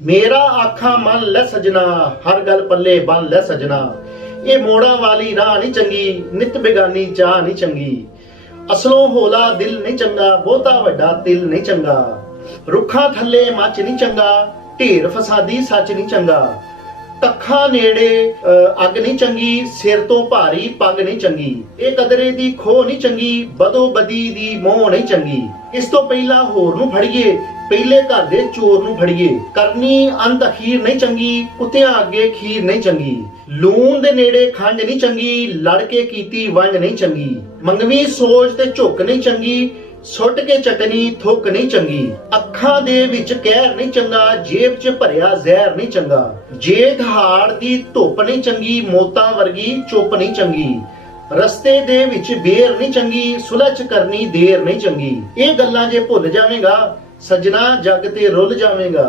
मेरा आखा मन लै सजना, हर गल पल्ले बन लै सजना। ये मोड़ा वाली राह नहीं चंगी, नित बेगानी चाह नहीं चंगी। असलों होला दिल नहीं चंगा, बहुता वड्डा तिल नहीं चंगा। रुखा थल्ले मच नहीं चंगा, ढेर फसादी सच नहीं चंगा। तखा नेड़े अग नहीं चंगी, सिर तो भारी पग नहीं चंगी। ये कदरे दी खो नहीं चंगी, बदो बदी दी मोह नहीं चंगी। इस तो पहला होर नूं फड़िए, पहले घर दे चोर नूं फड़िए। करनी अंत अखीर नहीं चंगी, कुत्तियां अगे खीर नहीं चंगी। लून दे नेड़े खंड नहीं चंगी, लड़ के कीती वंड नहीं चंगी। मंगवी सोच ते झुक नहीं चंगी, सुट के चटनी थुक नहीं चंगी। अखां दे विच कहर नहीं चंगा, जेब च भरिया जहर नहीं चंगा। जेठ हाड़ दी धुप नहीं चंगी, मौतां वर्गी चुप नहीं चंगी। रस्ते दे विच बेर नहीं चंगी, सुलझ करनी देर नहीं चंगी। ये गल्लां जे भुल जावेगा सजना, जग ते रुल जावेगा।